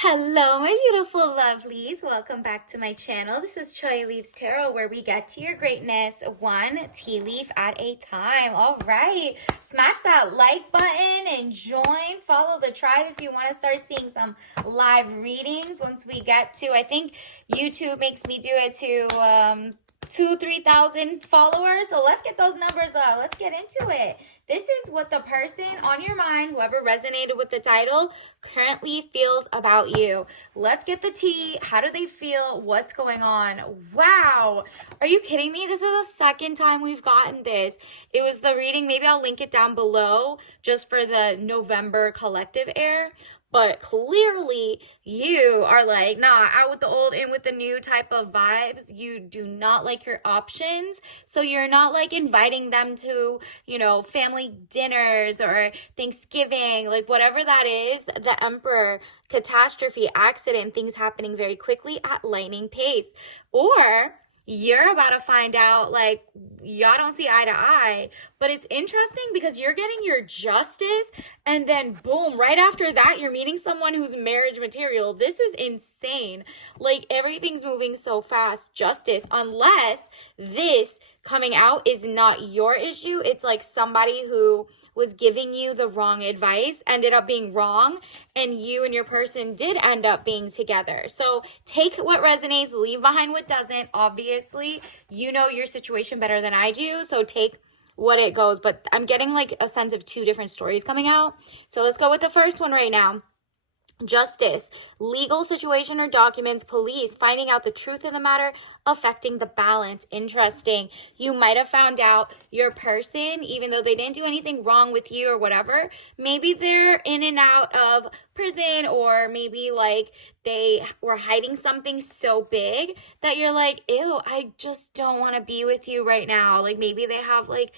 Hello, my beautiful lovelies. Welcome back to my channel. This is Choi Leaves Tarot, where we get to your greatness one tea leaf at a time. All right. Smash that like button and join. Follow the tribe if you want to start seeing some live readings once we get to, I think YouTube makes me do it to 3,000 followers. So let's get those numbers up. Let's get into it. This is what the person on your mind, whoever resonated with the title, currently feels about you. Let's get the tea. How do they feel? What's going on? Wow. Are you kidding me? This is the second time we've gotten this. It was the reading. Maybe I'll link it down below just for the November collective air. But clearly you are like, nah, out with the old, in with the new type of vibes. You do not like your options. So you're not like inviting them to, family dinners or Thanksgiving, like whatever that is, the Emperor, catastrophe, accident, things happening very quickly at lightning pace. Or you're about to find out like y'all don't see eye to eye. But it's interesting because you're getting your justice and then boom, right after that you're meeting someone who's marriage material. This is insane. Like everything's moving so fast. Justice, unless this coming out is not your issue. It's like somebody who was giving you the wrong advice ended up being wrong, and you and your person did end up being together. So take what resonates, leave behind what doesn't. Obviously, you know your situation better than I do, so take what it goes. But I'm getting like a sense of two different stories coming out. So let's go with the first one right now. Justice, legal situation or documents, police, finding out the truth of the matter, affecting the balance. Interesting. You might have found out your person, even though they didn't do anything wrong with you or whatever, maybe they're in and out of prison, or maybe like they were hiding something so big that you're like, ew, I just don't want to be with you right now. Like maybe they have like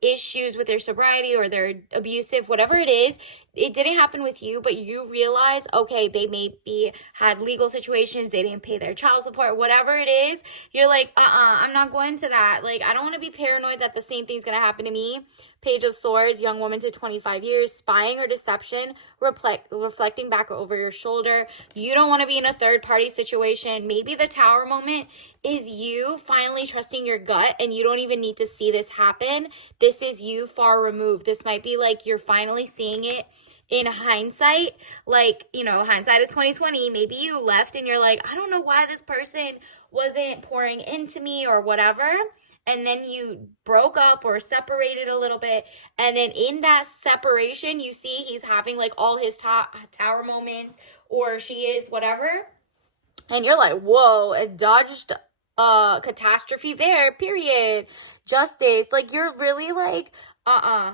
issues with their sobriety or they're abusive, whatever it is. It didn't happen with you, but you realize, okay, they maybe had legal situations, they didn't pay their child support, whatever it is. You're like, I'm not going to that. Like, I don't want to be paranoid that the same thing's going to happen to me. Page of Swords, young woman to 25 years, spying or deception, reflecting back over your shoulder. You don't want to be in a third-party situation. Maybe the Tower moment is you finally trusting your gut, and you don't even need to see this happen. This is you far removed. This might be like you're finally seeing it in hindsight. Like, hindsight is 2020. Maybe you left and you're like, I don't know why this person wasn't pouring into me or whatever. And then you broke up or separated a little bit. And then in that separation, you see he's having like all his tower moments, or she is, whatever. And you're like, whoa, it dodged catastrophe there, period. Justice, like you're really like,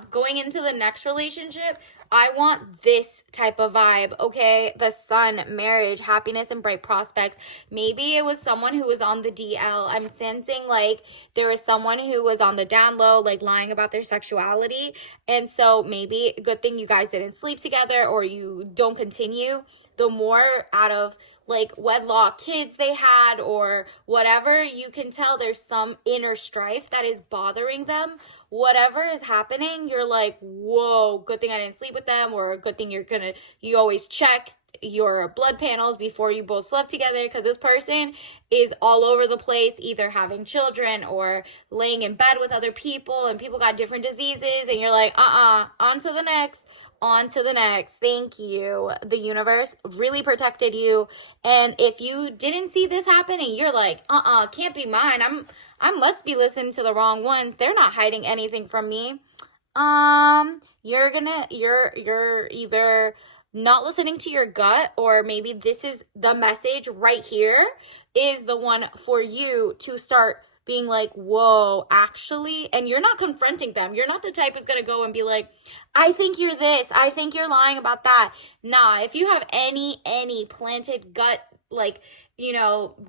going into the next relationship, I want this type of vibe, okay? The Sun, marriage, happiness, and bright prospects. Maybe it was someone who was on the DL. I'm sensing like there was someone who was on the down low, like lying about their sexuality. And so maybe good thing you guys didn't sleep together or you don't continue. The more out of like wedlock kids they had or whatever, you can tell there's some inner strife that is bothering them. Whatever is happening, you're like, whoa, good thing I didn't sleep with them, or good thing you always check your blood panels before you both slept together, because this person is all over the place, either having children or laying in bed with other people, and people got different diseases, and you're like, on to the next. On to the next. Thank you. The universe really protected you. And if you didn't see this happening, you're like, can't be mine. I must be listening to the wrong one. They're not hiding anything from me. You're either not listening to your gut, or maybe this is the message right here is the one for you to start being like, whoa, actually, and you're not confronting them. You're not the type who's going to go and be like, I think you're this. I think you're lying about that. Nah, if you have any planted gut, like,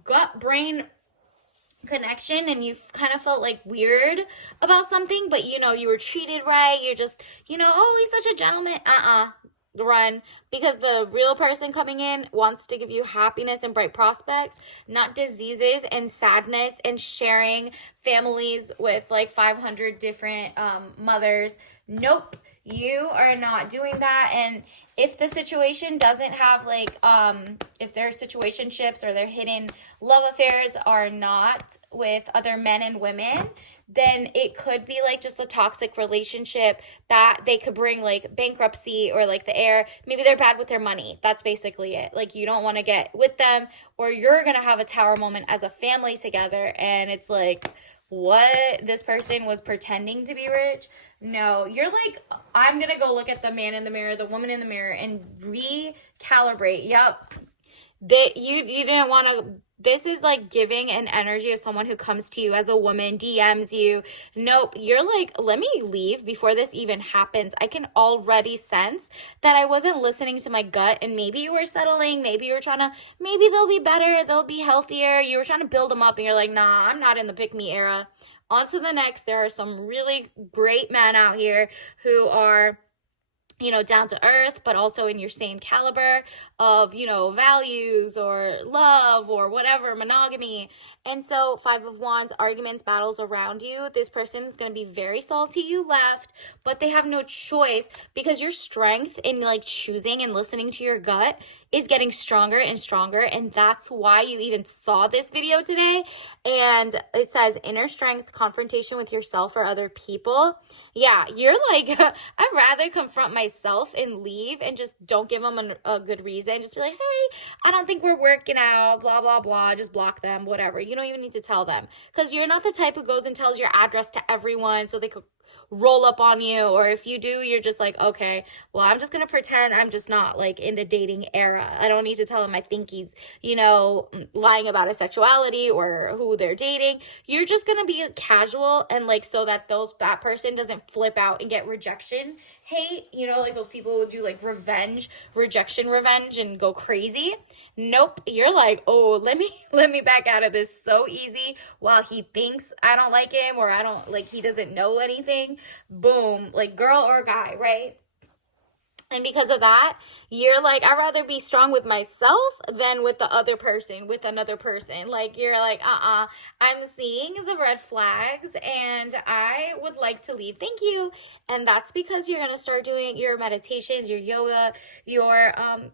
gut brain connection, and you kind of felt like weird about something, but you were treated right. You're just, oh, he's such a gentleman. Run, because the real person coming in wants to give you happiness and bright prospects, not diseases and sadness and sharing families with like 500 different mothers. Nope. You are not doing that. And if the situation doesn't have like if their situationships or their hidden love affairs are not with other men and women, then it could be like just a toxic relationship that they could bring like bankruptcy or like the air. Maybe they're bad with their money. That's basically it. Like you don't want to get with them, or you're going to have a tower moment as a family together, and it's like, what, this person was pretending to be rich? No, you're like, I'm gonna go look at the man in the mirror, the woman in the mirror, and recalibrate. Yep, that you didn't want to. This is like giving an energy of someone who comes to you as a woman, DMs you. Nope, you're like, let me leave before this even happens. I can already sense that I wasn't listening to my gut, and maybe you were settling, maybe you were trying to, maybe they'll be better, they'll be healthier. You were trying to build them up, and you're like, nah, I'm not in the pick me era. On to the next. There are some really great men out here who are, you know, down to earth, but also in your same caliber of, you know, values or love or whatever, monogamy. And so 5 of Wands, arguments, battles around you. This person is going to be very salty you left, but they have no choice, because your strength in like choosing and listening to your gut is getting stronger and stronger. And that's why you even saw this video today. And it says inner strength, confrontation with yourself or other people. Yeah, you're like, I'd rather confront myself and leave and just don't give them a good reason. Just be like, hey, I don't think we're working out, blah, blah, blah. Just block them, whatever. You don't even need to tell them, because you're not the type who goes and tells your address to everyone so they could roll up on you. Or if you do, you're just like, okay, well, I'm just gonna pretend I'm just not like in the dating era. I don't need to tell him I think he's, you know, lying about his sexuality or who they're dating. You're just gonna be casual, and like, so that that person doesn't flip out and get rejection hate, you know, like those people who do like rejection revenge and go crazy. Nope, you're like, oh, let me back out of this so easy while he thinks I don't like him, or I don't like, he doesn't know anything. Boom, like girl or guy, right? And because of that, you're like, I'd rather be strong with myself than with the other person, with another person. Like, you're like, I'm seeing the red flags and I would like to leave. Thank you. And that's because you're going to start doing your meditations, your yoga, your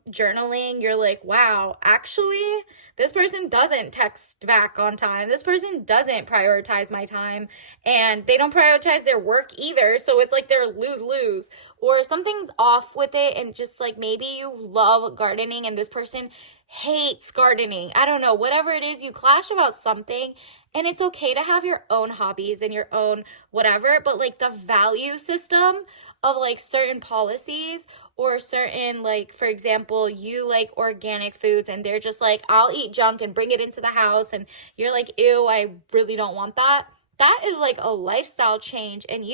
journaling. You're like, wow, actually, this person doesn't text back on time. This person doesn't prioritize my time, and they don't prioritize their work either. So it's like they're lose-lose, or something's off with it. And just like, maybe you love gardening and this person hates gardening. I don't know, whatever it is, you clash about something, and it's okay to have your own hobbies and your own whatever, but like the value system of like certain policies or certain, like, for example, you like organic foods and they're just like, I'll eat junk and bring it into the house, and you're like, ew, I really don't want that. That is like a lifestyle change, and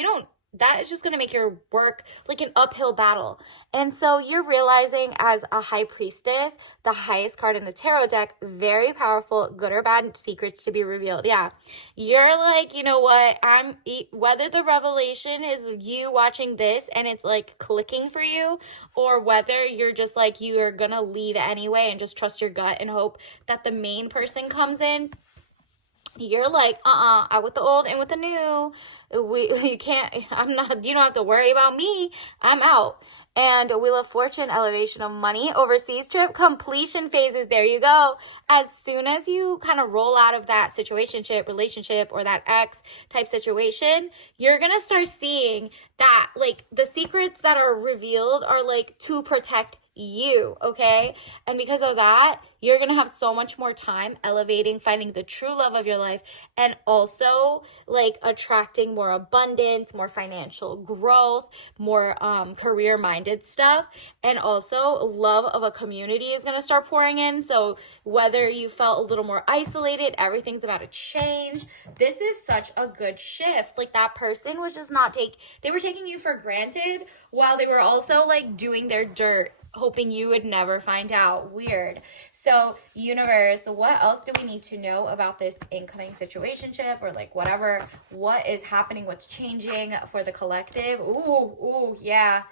that is just going to make your work like an uphill battle. And so you're realizing, as a high priestess, the highest card in the tarot deck, very powerful, good or bad secrets to be revealed. Yeah. You're like, you know what? Whether the revelation is you watching this and it's like clicking for you, or whether you're just like, you are going to leave anyway and just trust your gut and hope that the main person comes in. You're like, out with the old and with the new. You can't, you don't have to worry about me. I'm out. And Wheel of Fortune, elevation of money, overseas trip, completion phases. There you go. As soon as you kind of roll out of that situationship, relationship, or that ex type situation, you're going to start seeing that like the secrets that are revealed are like to protect you, okay? And because of that, you're gonna have so much more time elevating, finding the true love of your life, and also like attracting more abundance, more financial growth, more career minded stuff, and also love of a community is gonna start pouring in. So whether you felt a little more isolated, everything's about to change. This is such a good shift. Like, that person was just they were taking you for granted while they were also like doing their dirt, hoping you would never find out. Weird. So, universe, what else do we need to know about this incoming situationship, or like whatever, what is happening, what's changing for the collective? Ooh, yeah.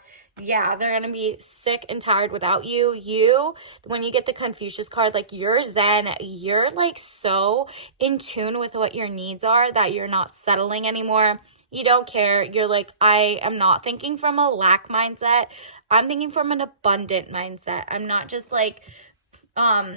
Yeah, they're going to be sick and tired without you. When you get the Confucius card, like, you're zen. You're like so in tune with what your needs are that you're not settling anymore. You don't care. You're like, I am not thinking from a lack mindset. I'm thinking from an abundant mindset. I'm not just like, um,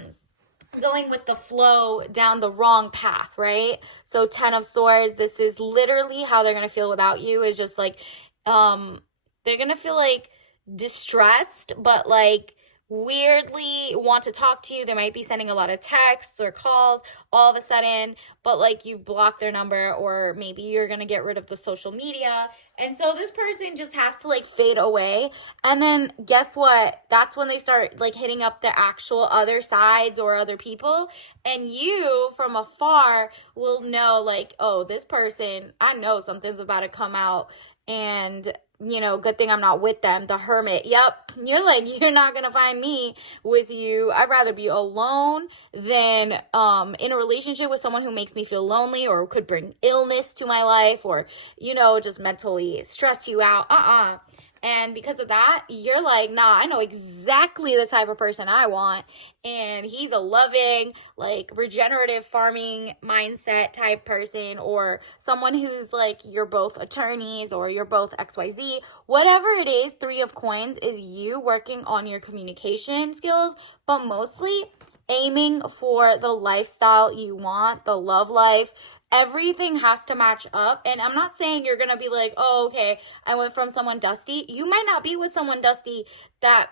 going with the flow down the wrong path, right? So 10 of swords, this is literally how they're going to feel without you, is just like, they're going to feel like distressed, but like weirdly want to talk to you. They might be sending a lot of texts or calls all of a sudden, but like you block their number, or maybe you're going to get rid of the social media. And so this person just has to like fade away. And then guess what? That's when they start like hitting up the actual other sides or other people. And you from afar will know like, oh, this person, I know something's about to come out. And you know, good thing I'm not with them. The hermit. Yep. You're like, you're not going to find me with you. I'd rather be alone than in a relationship with someone who makes me feel lonely or could bring illness to my life, or, you know, just mentally stress you out. And because of that, you're like, nah, I know exactly the type of person I want. And he's a loving, like, regenerative farming mindset type person, or someone who's like, you're both attorneys, or you're both XYZ. Whatever it is, 3 of coins is you working on your communication skills, but mostly aiming for the lifestyle you want, the love life. Everything has to match up. And I'm not saying you're going to be like, oh, okay, I went from someone dusty. You might not be with someone dusty that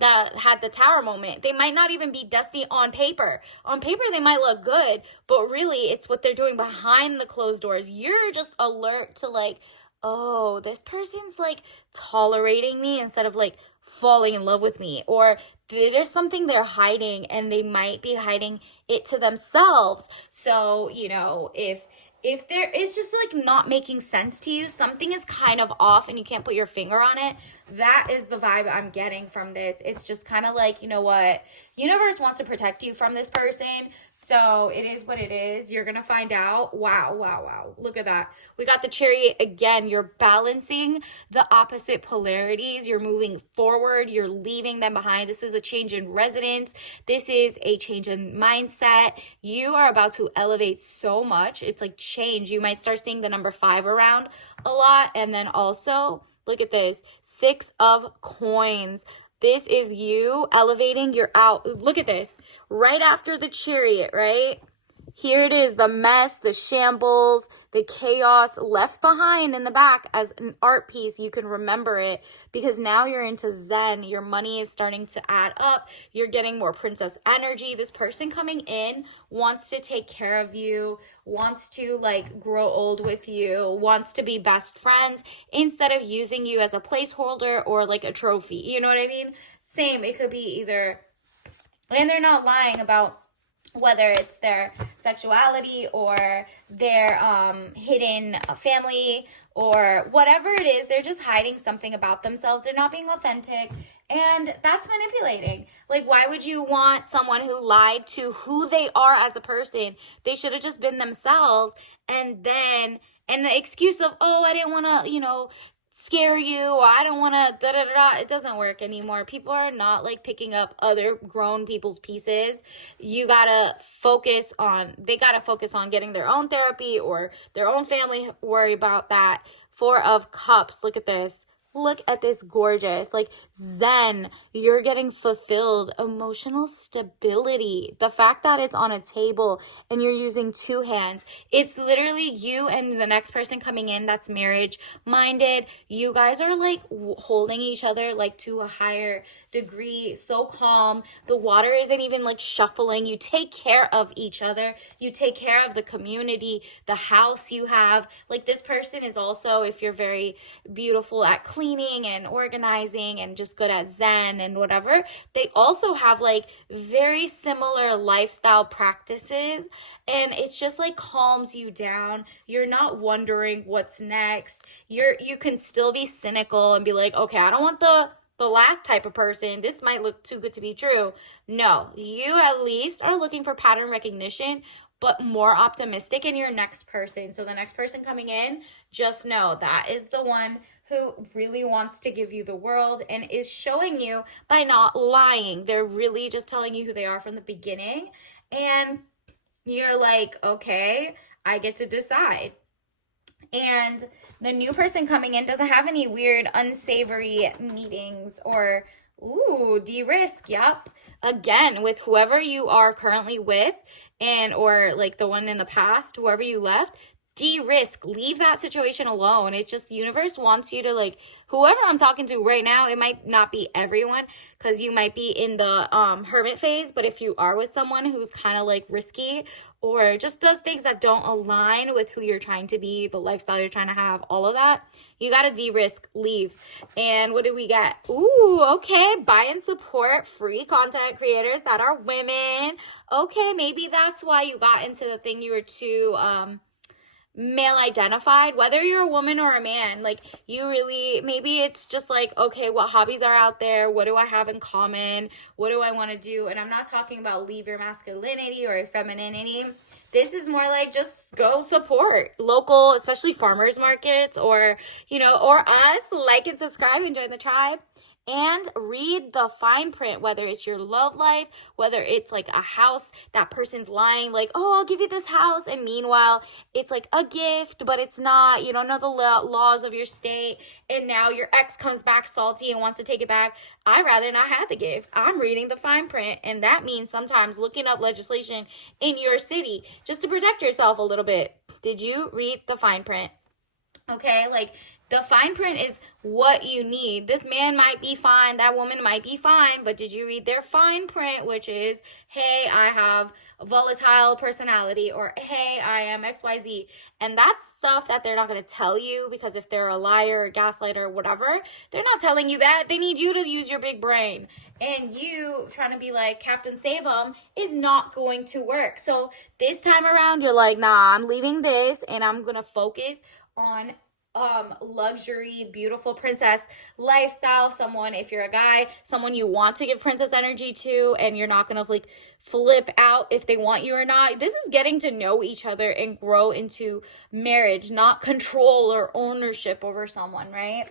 had the tower moment. They might not even be dusty on paper. On paper, they might look good, but really it's what they're doing behind the closed doors. You're just alert to like, oh, this person's like tolerating me instead of like falling in love with me, or there's something they're hiding and they might be hiding it to themselves. So, you know, if there is just like not making sense to you, something is kind of off and you can't put your finger on it. That is the vibe I'm getting from this. It's just kind of like, you know what? Universe wants to protect you from this person. So it is what it is. You're going to find out. Wow, wow, wow. Look at that. We got the Chariot again. You're balancing the opposite polarities. You're moving forward. You're leaving them behind. This is a change in residence. This is a change in mindset. You are about to elevate so much. It's like change. You might start seeing the number 5 around a lot. And then also, look at this. 6 of coins. This is you elevating your out. Look at this. Right after the Chariot, right? Here it is, the mess, the shambles, the chaos left behind in the back as an art piece. You can remember it because now you're into Zen. Your money is starting to add up. You're getting more princess energy. This person coming in wants to take care of you, wants to like grow old with you, wants to be best friends instead of using you as a placeholder or like a trophy. You know what I mean? Same, it could be either, and they're not lying about whether it's their sexuality or their hidden family or whatever it is. They're just hiding something about themselves. They're not being authentic, and that's manipulating. Like, why would you want someone who lied to who they are as a person? They should have just been themselves. And then, and the excuse of, oh, I didn't want to, you know, scare you, or I don't want to da da da. It doesn't work anymore. People are not like picking up other grown people's pieces. You gotta focus on, they gotta focus on getting their own therapy or their own family. Worry about that. 4 of Cups. Look at this. Look at this gorgeous, like Zen, you're getting fulfilled, emotional stability. The fact that it's on a table and you're using 2 hands, it's literally you and the next person coming in that's marriage minded. You guys are like holding each other like to a higher degree, so calm. The water isn't even like shuffling. You take care of each other. You take care of the community, the house you have. Like this person is also, if you're very beautiful at cleaning and organizing and just good at Zen and whatever, they also have like very similar lifestyle practices, and it's just like calms you down. You're not wondering what's next. You can still be cynical and be like, okay, I don't want the last type of person. This might look too good to be true. No, you at least are looking for pattern recognition, but more optimistic in your next person. So the next person coming in, just know that is the one who really wants to give you the world and is showing you by not lying. They're really just telling you who they are from the beginning. And you're like, okay, I get to decide. And the new person coming in doesn't have any weird, unsavory meetings or, ooh, de-risk. Yep. Again, with whoever you are currently with and or like the one in the past, whoever you left, de-risk, leave that situation alone. It's just the universe wants you to, like, whoever I'm talking to right now, it might not be everyone because you might be in the hermit phase, but if you are with someone who's kind of like risky or just does things that don't align with who you're trying to be, the lifestyle you're trying to have, all of that, you got to de-risk, leave. And what do we get? Ooh, okay, buy and support free content creators that are women. Okay, maybe that's why you got into the thing. You were too male identified, whether you're a woman or a man. Like, you really, maybe it's just like, okay, what hobbies are out there? What do I have in common? What do I want to do? And I'm not talking about leave your masculinity or your femininity. This is more like just go support local, especially farmers markets, or, you know, or us. Like and subscribe and join the tribe. And read the fine print, whether it's your love life, whether it's like a house, that person's lying like, oh, I'll give you this house. And meanwhile, it's like a gift, but it's not. You don't know the laws of your state. And now your ex comes back salty and wants to take it back. I'd rather not have the gift. I'm reading the fine print. And that means sometimes looking up legislation in your city just to protect yourself a little bit. Did you read the fine print? Okay, like, the fine print is what you need. This man might be fine, that woman might be fine, but did you read their fine print, which is, hey, I have a volatile personality, or hey, I am XYZ. And that's stuff that they're not going to tell you, because if they're a liar or gaslighter or whatever, they're not telling you that. They need you to use your big brain. And you trying to be like Captain Save 'em is not going to work. So this time around, you're like, nah, I'm leaving this and I'm going to focus on luxury, beautiful princess lifestyle. Someone, if you're a guy, someone you want to give princess energy to, and you're not gonna like flip out if they want you or not. This is getting to know each other and grow into marriage, not control or ownership over someone, right?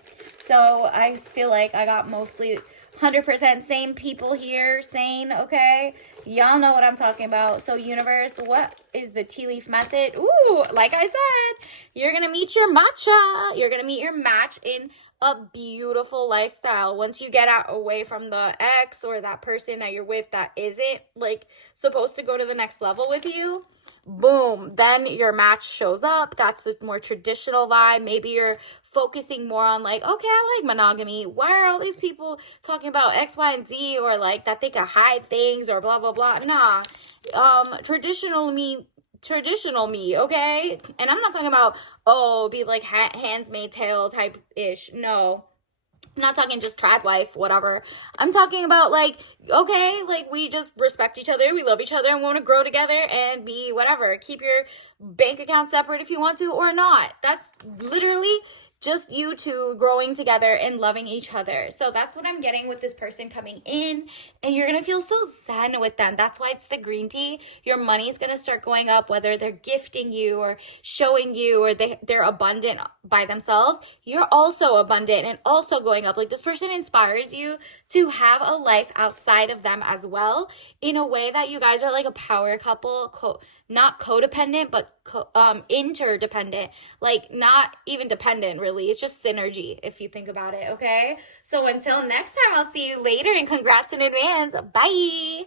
So I feel like I got mostly 100% same people here saying, okay, y'all know what I'm talking about. So universe, what is the tea leaf method? Ooh, like I said, you're going to meet your matcha. You're going to meet your match in a beautiful lifestyle. Once you get out away from the ex or that person that you're with that isn't like supposed to go to the next level with you, boom, then your match shows up. That's the more traditional vibe. Maybe you're focusing more on like, okay, I like monogamy. Why are all these people talking about X, Y, and Z, or like that they can hide things or blah, blah, blah? Nah. Traditional me, okay? And I'm not talking about, oh, be like Handmaid's Tale type ish. No. I'm not talking just trad wife, whatever. I'm talking about like, okay, like we just respect each other, we love each other, and want to grow together and be whatever. Keep your bank account separate if you want to or not. That's literally just you two growing together and loving each other. So that's what I'm getting with this person coming in, and you're gonna feel so zen with them. That's why it's the green tea. Your money's gonna start going up, whether they're gifting you or showing you, or they're abundant by themselves. You're also abundant and also going up. Like, this person inspires you to have a life outside of them as well, in a way that you guys are like a power couple, not codependent, but interdependent. Like, not even dependent, really. It's just synergy if you think about it, okay? So until next time, I'll see you later, and congrats in advance. Bye!